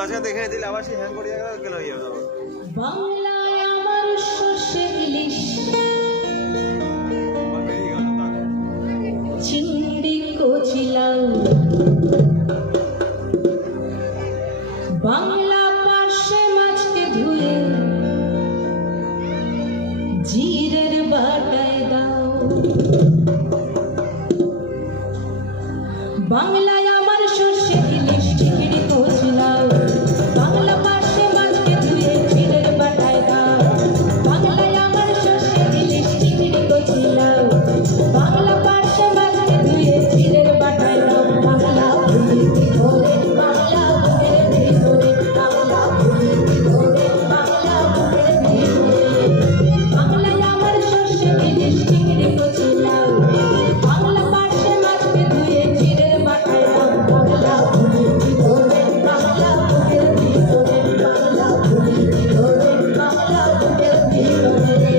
মাঝে দেখে দিলে আবার সেই হ্যাং করে যাবে কেন ইয়ে হবে বাংলায় আমার সর্ষে ইলিশ চিংড়ি কচিলাও বাংলা পার্শে মাছকে ধুয়ে জিরের বাটায় দাও বাংলায় আমার সর্ষে ইলিশ চিংড়ি কচিলাও বাংলা পার্শে মাছকে ধুয়ে জিরের বাটায় দাও বাংলায় আমার সর্ষে ইলিশ চিংড়ি কচিলাও বাংলা পার্শে মাছকে ধুয়ে জিরের বাটায় দাও বাংলা ভুলি ধরে বাংলা বুকের ভিতরে বাংলা ভুলি ধরে বাংলা বুকের ভিতরে বাংলায় আমার সর্ষে ইলিশ চিংড়ি কচিলাও বাংলা পার্শে মাছকে ধুয়ে জিরের বাটায় দাও বাংলা ভুলি ধরে বাংলা বুকের ভিতরে বাংলা ভুলি ধরে বাংলা বুকের ভিতরে